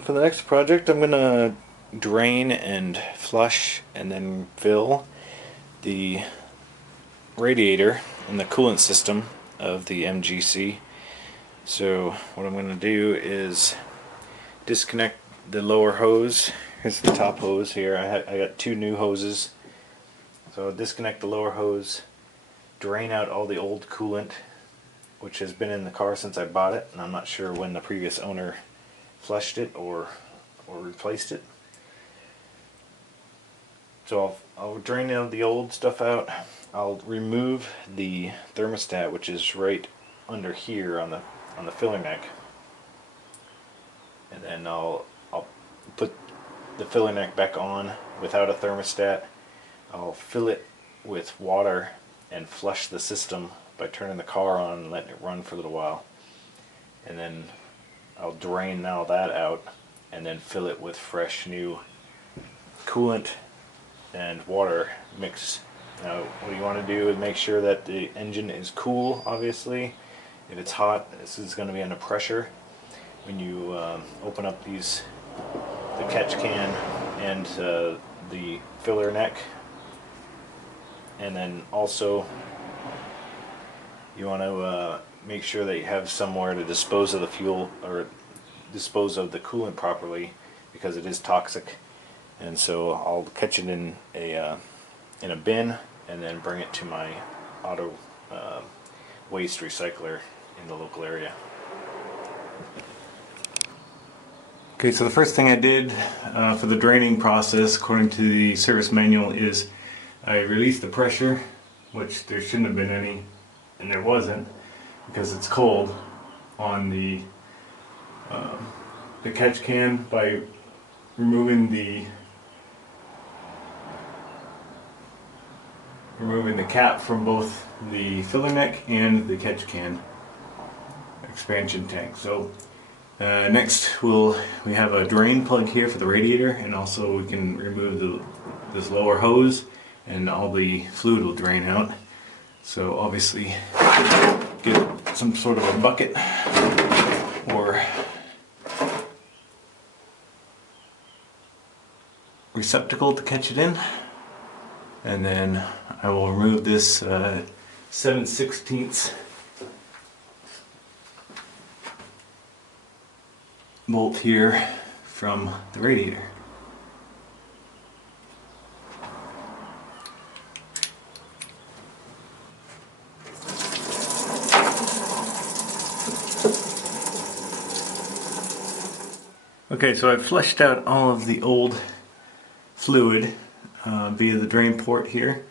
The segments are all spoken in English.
For the next project, I'm gonna drain and flush and then fill the radiator and the coolant system of the MGC. So what I'm gonna do is disconnect the lower hose. Here's the top hose here. I got two new hoses. So I'll disconnect the lower hose, drain out all the old coolant, which has been in the car since I bought it, and I'm not sure when the previous owner flushed it or replaced it. So I'll drain the old stuff out. I'll remove the thermostat, which is right under here on the filler neck, and then I'll put the filler neck back on without a thermostat. I'll fill it with water and flush the system by turning the car on and letting it run for a little while, and then I'll drain all that out and then fill it with fresh new coolant and water mix. Now what you want to do is make sure that the engine is cool. Obviously if it's hot, this is going to be under pressure when you open up the catch can and the filler neck. And then also you want to make sure that you have somewhere to dispose of the fuel or dispose of the coolant properly, because it is toxic. And so I'll catch it in a bin and then bring it to my auto waste recycler in the local area. Okay, so the first thing I did for the draining process, according to the service manual, is I released the pressure, which there shouldn't have been any, and there wasn't because it's cold, on the catch can by removing the cap from both the filler neck and the catch can expansion tank. So next we have a drain plug here for the radiator, and also we can remove this lower hose and all the fluid will drain out. So obviously get some sort of a bucket or receptacle to catch it in, and then I will remove this 7/16 bolt here from the radiator. Okay, so I've flushed out all of the old fluid via the drain port here,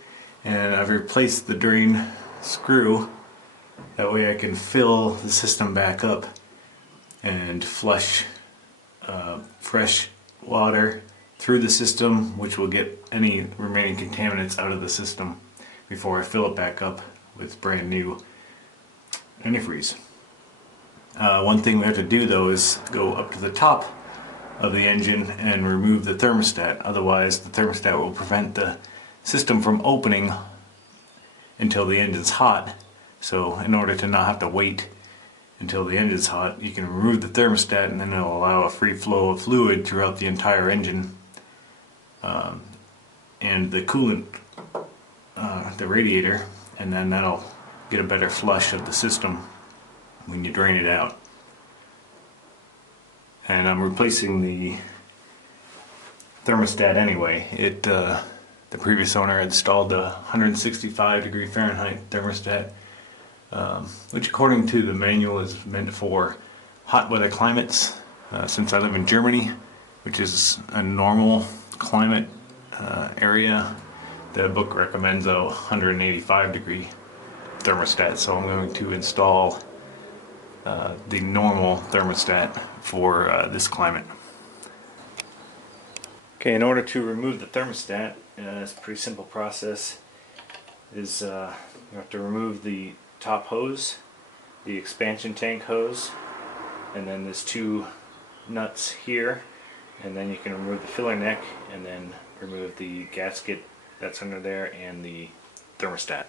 and I've replaced the drain screw. That way I can fill the system back up and flush fresh water through the system, which will get any remaining contaminants out of the system before I fill it back up with brand new antifreeze. One thing we have to do though is go up to the top of the engine and remove the thermostat. Otherwise the thermostat will prevent the system from opening until the engine's hot. So in order to not have to wait until the engine's hot, you can remove the thermostat, and then it'll allow a free flow of fluid throughout the entire engine and the coolant, the radiator, and then that'll get a better flush of the system when you drain it out. And I'm replacing the thermostat anyway. The previous owner installed a 165 degree Fahrenheit thermostat, which according to the manual is meant for hot weather climates. Since I live in Germany, which is a normal climate area, the book recommends a 185 degree thermostat. So I'm going to install the normal thermostat for this climate. Okay, in order to remove the thermostat, it's a pretty simple process. You have to remove the top hose, the expansion tank hose, and then there's two nuts here, and then you can remove the filler neck and then remove the gasket that's under there and the thermostat.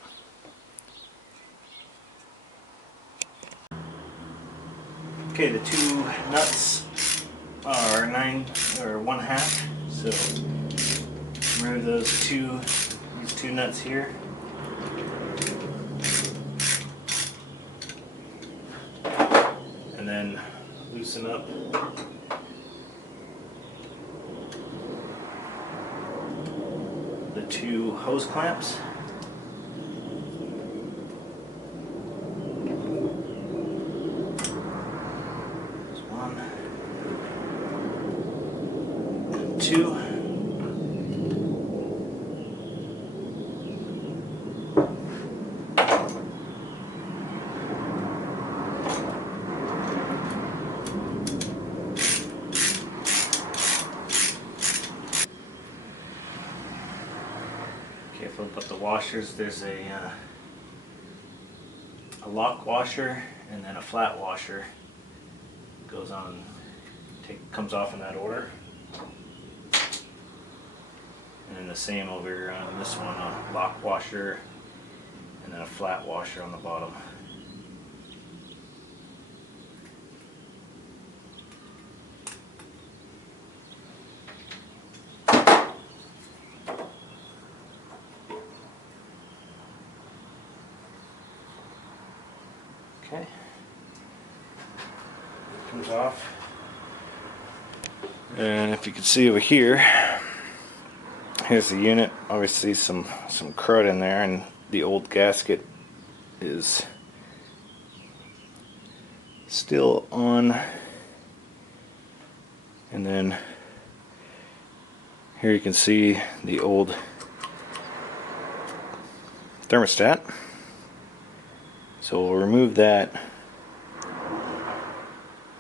Okay, the two nuts are 9 or 1/2. So remove these two nuts here. And then loosen up the 2 hose clamps. There's 1, 2. Okay, flip up the washers. There's a lock washer and then a flat washer. Goes on, comes off in that order. And then the same over on this one, a lock washer and then a flat washer on the bottom. Okay, comes off. And if you can see over here, here's the unit. Obviously some crud in there, and the old gasket is still on. And then here you can see the old thermostat. So we'll remove that.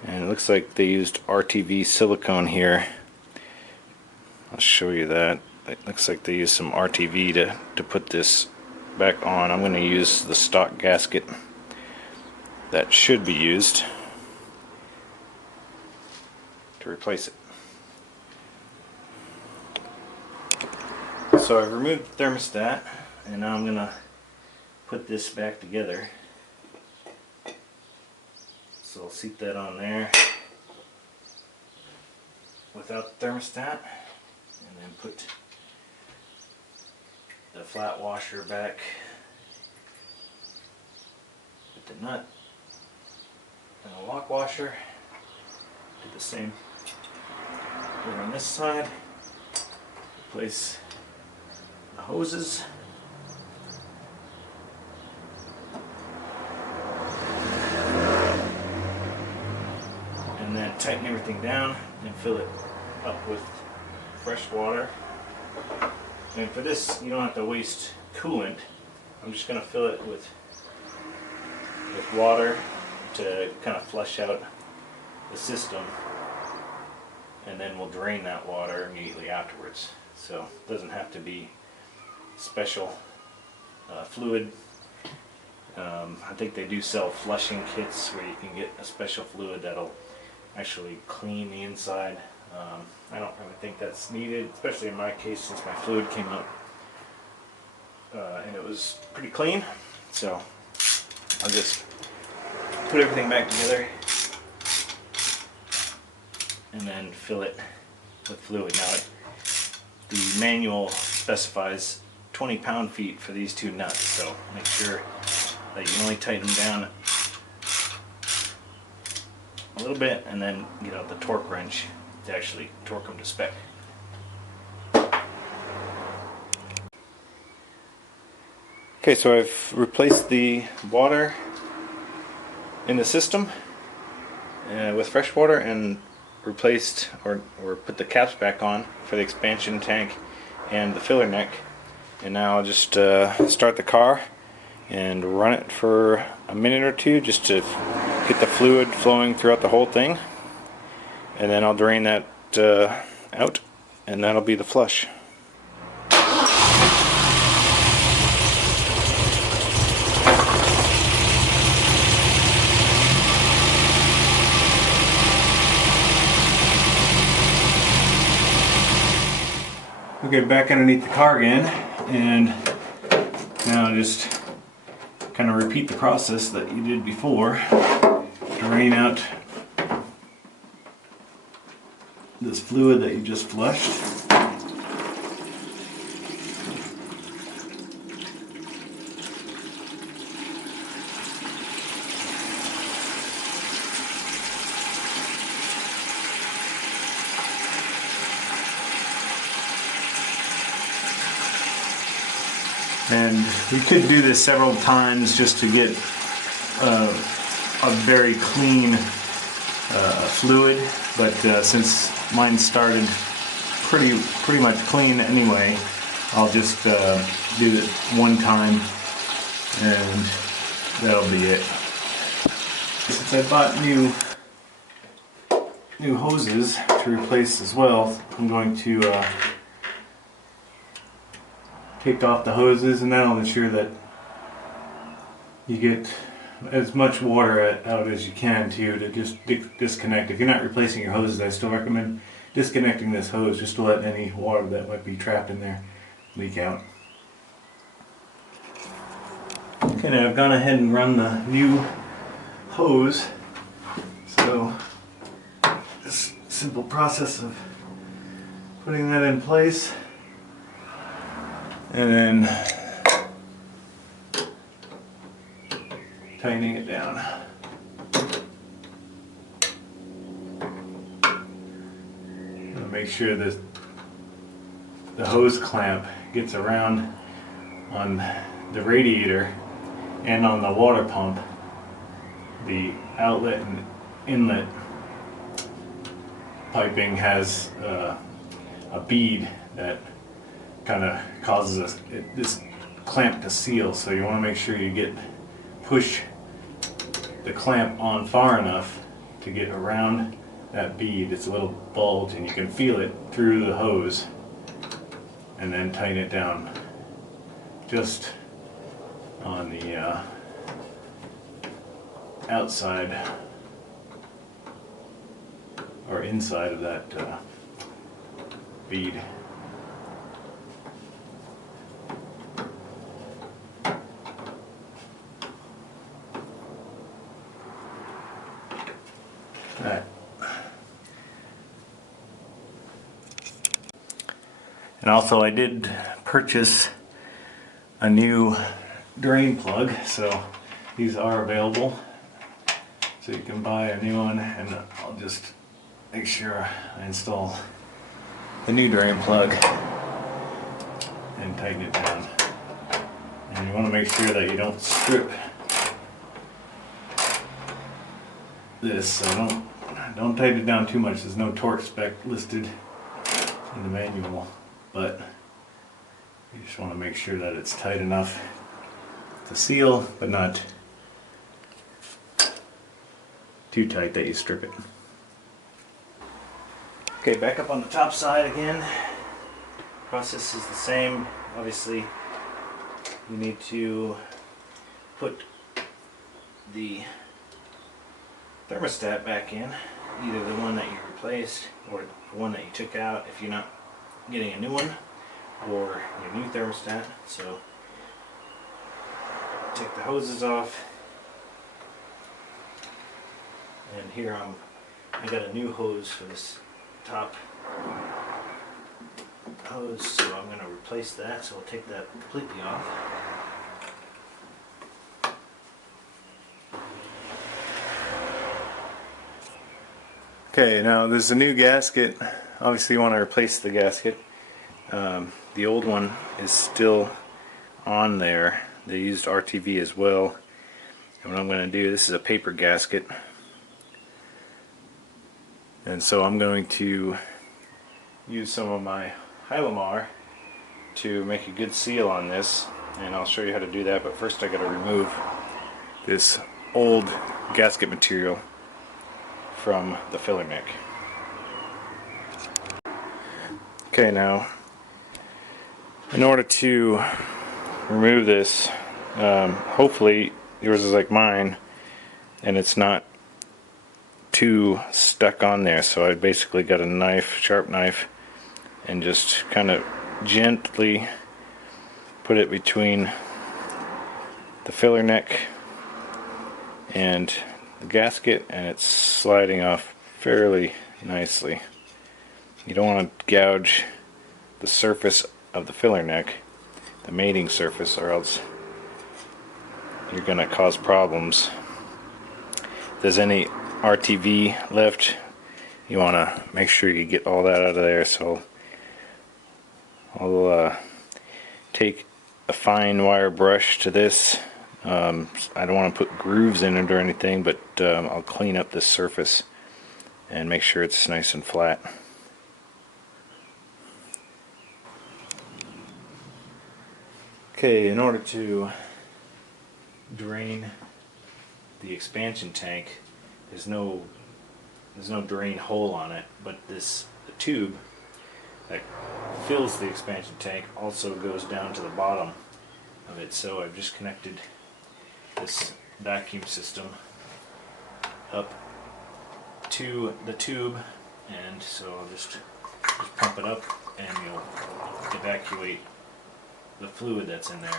And it looks like they used RTV silicone here. I'll show you that. It looks like they used some RTV to put this back on. I'm going to use the stock gasket that should be used to replace it. So I've removed the thermostat, and now I'm going to put this back together. So I'll seat that on there without the thermostat, and then put the flat washer back with the nut and the lock washer. Do the same over on this side. Place the hoses. And then tighten everything down and fill it up with fresh water. And for this, you don't have to waste coolant. I'm just going to fill it with water to kind of flush out the system, and then we'll drain that water immediately afterwards. So it doesn't have to be special fluid. I think they do sell flushing kits where you can get a special fluid that'll actually clean the inside. I don't really think that's needed, especially in my case, since my fluid came out and it was pretty clean. So I'll just put everything back together and then fill it with fluid. Now the manual specifies 20 pound-feet for these 2 nuts, so make sure that you only tighten them down a little bit, and then get out the torque wrench to actually torque them to spec. Okay, so I've replaced the water in the system with fresh water, and replaced or put the caps back on for the expansion tank and the filler neck. And now I'll just start the car and run it for a minute or two just to get the fluid flowing throughout the whole thing, and then I'll drain that out, and that'll be the flush. Okay, back underneath the car again, and now just kind of repeat the process that you did before. Drain out this fluid that you just flushed. And you could do this several times just to get a very clean fluid, but since mine started pretty much clean anyway, I'll just do it one time and that'll be it. Since I bought new hoses to replace as well, I'm going to take off the hoses, and that'll ensure that you get as much water out as you can to just disconnect. If you're not replacing your hoses, I still recommend disconnecting this hose just to let any water that might be trapped in there leak out. Okay, now I've gone ahead and run the new hose. So this simple process of putting that in place and then tightening it down. Make sure that the hose clamp gets around on the radiator and on the water pump. The outlet and inlet piping has a bead that kind of causes this clamp to seal, so you want to make sure you push the clamp on far enough to get around that bead. It's a little bulge and you can feel it through the hose, and then tighten it down just on the outside or inside of that bead. Alright. And also I did purchase a new drain plug, so these are available. So you can buy a new one, and I'll just make sure I install the new drain plug and tighten it down. And you want to make sure that you don't strip this, so don't tighten it down too much. There's no torque spec listed in the manual, but you just want to make sure that it's tight enough to seal, but not too tight that you strip it. Okay, back up on the top side again. Process is the same. Obviously, you need to put the thermostat back in, either the one that you replaced or the one that you took out if you're not getting a new one, or your new thermostat. So take the hoses off, and here I got a new hose for this top hose, so I'm going to replace that. So I'll take that completely off. Okay, now there's a new gasket. Obviously you want to replace the gasket. The old one is still on there. They used RTV as well. And what I'm going to do, this is a paper gasket, and so I'm going to use some of my Hylamar to make a good seal on this, and I'll show you how to do that. But first I got to remove this old gasket material from the filler neck. Okay, now in order to remove this, hopefully yours is like mine and it's not too stuck on there, so I basically got a knife, sharp knife, and just kind of gently put it between the filler neck and the gasket, and it's sliding off fairly nicely. You don't want to gouge the surface of the filler neck, the mating surface, or else you're going to cause problems. If there's any RTV left, you want to make sure you get all that out of there. So I'll take a fine wire brush to this. I don't want to put grooves in it or anything, but I'll clean up this surface and make sure it's nice and flat. Okay, in order to drain the expansion tank, there's no drain hole on it, but the tube that fills the expansion tank also goes down to the bottom of it. So I've just connected this vacuum system up to the tube, and so I'll just pump it up and you'll evacuate the fluid that's in there.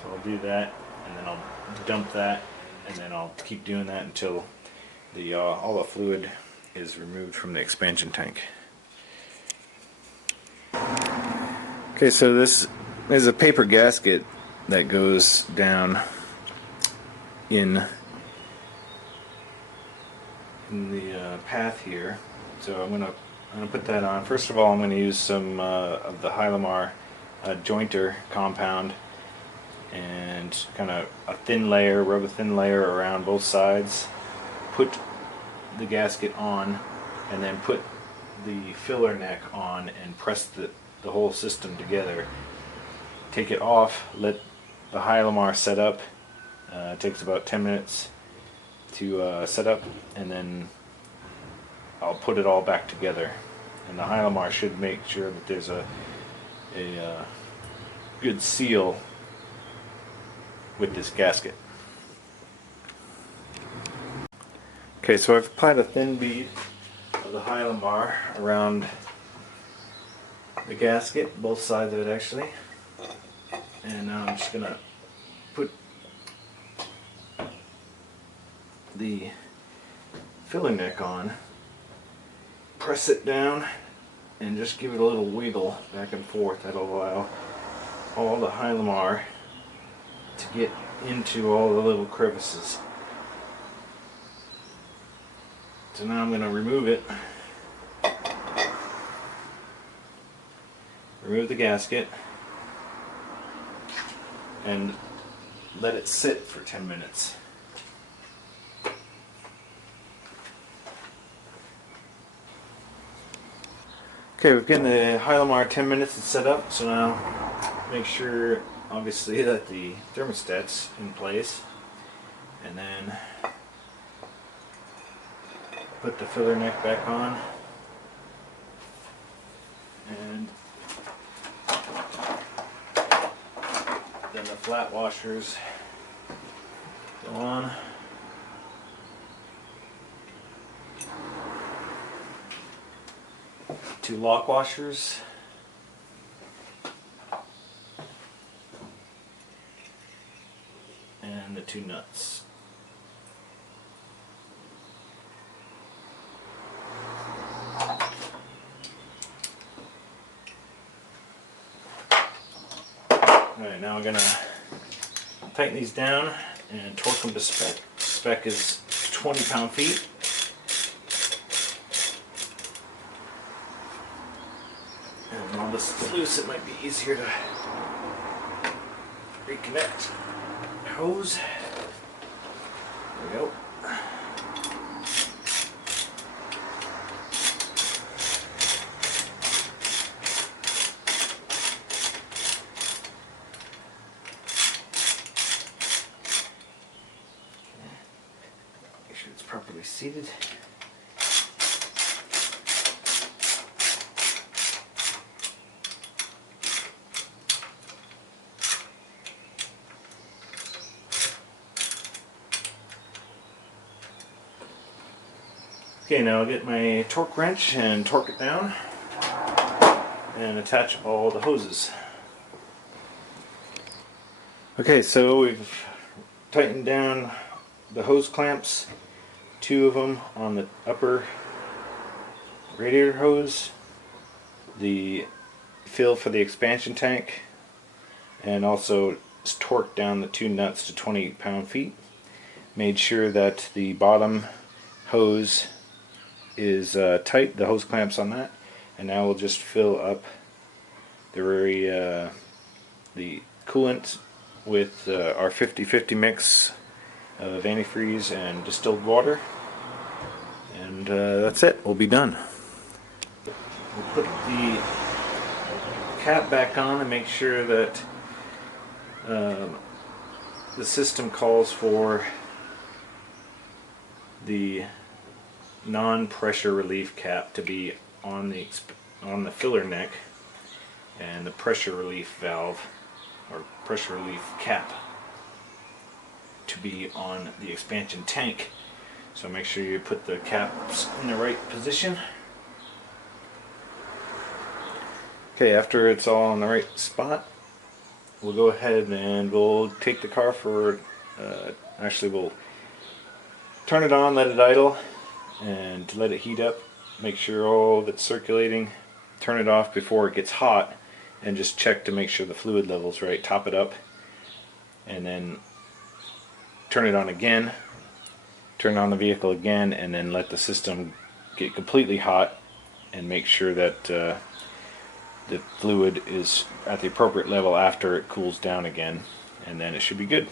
So I'll do that, and then I'll dump that, and then I'll keep doing that until all the fluid is removed from the expansion tank. Okay, so this is a paper gasket that goes down in the path here. So I'm gonna put that on. First of all, I'm going to use some of the Hylamar jointer compound and kind of rub a thin layer around both sides. Put the gasket on, and then put the filler neck on and press the whole system together. Take it off, let the Hylamar set up. It takes about 10 minutes to set up, and then I'll put it all back together. And the Hylamar should make sure that there's a good seal with this gasket. Okay, so I've applied a thin bead of the Hylamar around the gasket, both sides of it actually. And now I'm just going to put the filler neck on, press it down, and just give it a little wiggle back and forth. That'll allow all the Hylamar to get into all the little crevices. So now I'm going to remove it. Remove the gasket and let it sit for 10 minutes. Okay, we've gotten the Hylamar 10 minutes to set up, so now make sure obviously that the thermostat's in place, and then put the filler neck back on, and then the flat washers go on. Two lock washers, and the two nuts. Alright, now I'm going to tighten these down and torque them to spec. Spec is 20 pound-feet. And while this is loose, it might be easier to reconnect the hose. There we go. Make sure it's properly seated. Okay, now I'll get my torque wrench and torque it down and attach all the hoses. Okay, so we've tightened down the hose clamps two of them on the upper radiator hose, the fill for the expansion tank, and also torqued down the two nuts to 20 pound-feet. Made sure that the bottom hose is tight, the hose clamps on that, and now we'll just fill up the coolant with our 50-50 mix of antifreeze and distilled water, and that's it. We'll be done. We'll put the cap back on and make sure that the system calls for the non-pressure relief cap to be on the filler neck, and the pressure relief valve or pressure relief cap to be on the expansion tank. So make sure you put the caps in the right position. Okay, after it's all in the right spot, we'll go ahead and we'll take the car for, actually we'll turn it on, let it idle, and let it heat up. Make sure all of it's circulating. Turn it off before it gets hot, and just check to make sure the fluid level's right. Top it up, and then turn it on again. Turn on the vehicle again, and then let the system get completely hot, and make sure that the fluid is at the appropriate level after it cools down again, and then it should be good.